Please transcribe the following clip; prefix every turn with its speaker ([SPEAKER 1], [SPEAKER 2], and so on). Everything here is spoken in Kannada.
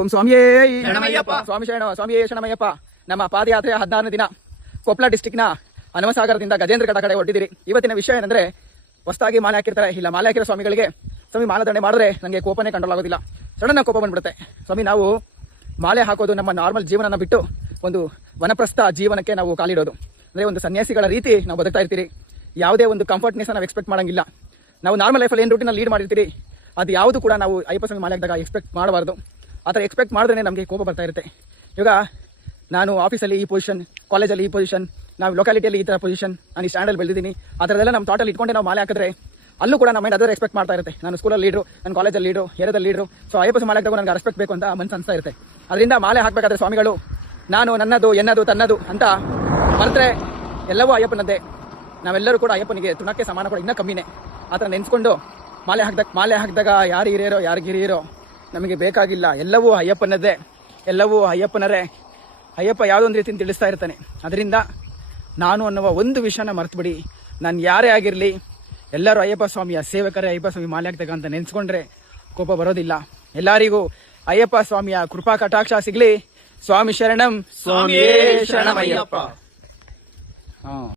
[SPEAKER 1] ಓಂ ಸ್ವಾಮಿಯೇ. ಸ್ವಾಮಿ ಶರಣ ಸ್ವಾಮಿಯೇ ಶರಣಮಯ್ಯಪ್ಪ. ನಮ್ಮ ಪಾದಯಾತ್ರೆಯ ಹದಿನಾರನೇ ದಿನ ಕೊಪ್ಪಳ ಡಿಸ್ಟಿಕ್ನ ಹನುಮಸಾಗರದಿಂದ ಗಜೇಂದ್ರ ಕಡ ಕಡೆ ಹೊಟ್ಟಿದ್ದೀರಿ ಇವತ್ತಿನ ವಿಷಯ ಏನಂದ್ರೆ ಹೊಸದಾಗಿ ಮಾಲೆ ಹಾಕಿರ್ತಾರೆ. ಇಲ್ಲ ಮಾಲೆ ಹಾಕಿರೋ ಸ್ವಾಮಿಗಳಿಗೆ ಸ್ವಾಮಿ ಮಾಲದಂಡೆ ಮಾಡಿದ್ರೆ ನನಗೆ ಕೋಪನೇ ಕಂಟ್ರೋಲ್ ಆಗೋದಿಲ್ಲ ಸಡನ್ ಕೋಪ ಬಂದ್ಬಿಡುತ್ತೆ. ಸ್ವಾಮಿ ನಾವು ಮಾಲೆ ಹಾಕೋದು ನಮ್ಮ ನಾರ್ಮಲ್ ಜೀವನನ ಬಿಟ್ಟು ಒಂದು ವನಪ್ರಸ್ಥ ಜೀವನಕ್ಕೆ ನಾವು ಕಾಲಿಡೋದು. ಅಂದರೆ ಒಂದು ಸನ್ಯಾಸಿಗಳ ರೀತಿ ನಾವು ಬದುಕ್ತಾ ಇರ್ತೀರಿ. ಯಾವುದೇ ಒಂದು ಕಂಫರ್ಟ್ನೆಸ್ ನಾವು ಎಕ್ಸ್ಪೆಕ್ಟ್ ಮಾಡೋಂಗಿಲ್ಲ. ನಾವು ನಾರ್ಮಲ್ ಲೈಫಲ್ಲಿ ಏನು ರೂಟಿನ ಲೀಡ್ ಮಾಡಿರ್ತೀರಿ ಅದು ಯಾವುದು ಕೂಡ ನಾವು ಅಯ್ಯಪ್ಪ ಸ್ವಾಮಿ ಮಾಲೆ ಹಾಕಿದಾಗ ಎಕ್ಸ್ಪೆಕ್ಟ್ ಮಾಡಬಾರ್ದು. ಆ ಥರ ಎಕ್ಸ್ಪೆಕ್ಟ್ ಮಾಡಿದ್ರೆ ನಮಗೆ ಕೋಪ ಬರ್ತಾ ಇರುತ್ತೆ. ಇವಾಗ ನಾನು ಆಫೀಸಲ್ಲಿ ಈ ಪೊಸಿಷನ್ ಕಾಲೇಜಲ್ಲಿ ಈ ಪೊಸಿಷನ್ ನಾವು ಲೊಕಾಲಿಟಿಯಲ್ಲಿ ಈ ಥರ ಪೊಸಿಷನ್ ನಾನು ಈ ಸ್ಟ್ಯಾಂಡಲ್ಲಿ ಬೆಳೆದಿದ್ದೀನಿ. ಆ ಥರದೆಲ್ಲ ನಮ್ಮ ಥಾಟಲ್ಲಿ ಇಟ್ಕೊಂಡೆ ನಾವು ಮಾಲೆ ಹಾಕಿದ್ರೆ ಅಲ್ಲೂ ಕೂಡ ನಮ್ಮ ಮೈಂಡ್ ಅದರ ಎಕ್ಸ್ಪೆಕ್ಟ್ ಮಾಡ್ತಾ ಇರುತ್ತೆ. ನಾನು ಸ್ಕೂಲಲ್ಲಿ ಲೀಡ್ರು ನನ್ನ ಕಾಲೇಜಲ್ಲಿ ಲೀಡ್ರು ಏರಿಯಾದಲ್ಲಿ ಲೀಡ್ರು ಸೊ ಐಪಸ್ ಮಾಲೆ ಹಾಕಿದಾಗ ನನಗೆ ರೆಸ್ಪೆಕ್ಟ್ ಬೇಕು ಅಂತ ಮನಸ್ಸು ಅನಿಸ್ತಾ ಇರುತ್ತೆ. ಅದರಿಂದ ಮಾಲೆ ಹಾಕಬೇಕಾದ್ರೆ ಸ್ವಾಮಿಗಳು, ನಾನು ನನ್ನದು, ಎನ್ನದು, ತನ್ನದು ಅಂತ ಮರೆತರೆ ಎಲ್ಲವೂ ಅಯ್ಯಪ್ಪನದ್ದೇ. ನಾವೆಲ್ಲರೂ ಕೂಡ ಅಯ್ಯಪ್ಪನಿಗೆ ತುಣಕ್ಕೆ ಸಮಾನ ಕೂಡ ಇನ್ನೂ ಕಮ್ಮಿನೇ. ಆ ಥರ ನೆನೆಸ್ಕೊಂಡು ಮಾಲೆ ಹಾಕಿದಾಗ ಮಾಲೆ ಹಾಕಿದಾಗ ಯಾರು ಹಿರಿಯರೋ, ಯಾರು ಗಿರಿಯರೋ ನಮಗೆ ಬೇಕಾಗಿಲ್ಲ. ಎಲ್ಲವೂ ಅಯ್ಯಪ್ಪನದ್ದೇ ಎಲ್ಲವೂ ಅಯ್ಯಪ್ಪನರೇ. ಅಯ್ಯಪ್ಪ ಯಾವುದೊಂದು ರೀತಿಯಿಂದ ತಿಳಿಸ್ತಾ ಇರ್ತಾನೆ. ಅದರಿಂದ ನಾನು ಅನ್ನುವ ಒಂದು ವಿಷಯನ ಮರೆತುಬಿಡಿ. ನಾನು ಯಾರೇ ಆಗಿರಲಿ ಎಲ್ಲರೂ ಅಯ್ಯಪ್ಪ ಸ್ವಾಮಿಯ ಸೇವಕರೇ ಅಯ್ಯಪ್ಪ ಸ್ವಾಮಿ ಮಾಲೆ ಆಗ್ತಕ್ಕ ಅಂತ ನೆನೆಸ್ಕೊಂಡ್ರೆ ಕೋಪ ಬರೋದಿಲ್ಲ. ಎಲ್ಲರಿಗೂ ಅಯ್ಯಪ್ಪ ಸ್ವಾಮಿಯ ಕೃಪಾ ಕಟಾಕ್ಷ ಸಿಗಲಿ. ಸ್ವಾಮಿ ಶರಣಂ.
[SPEAKER 2] ಸ್ವಾಮಿ ಶರಣಂ ಅಯ್ಯಪ್ಪ
[SPEAKER 1] ಹಾಂ.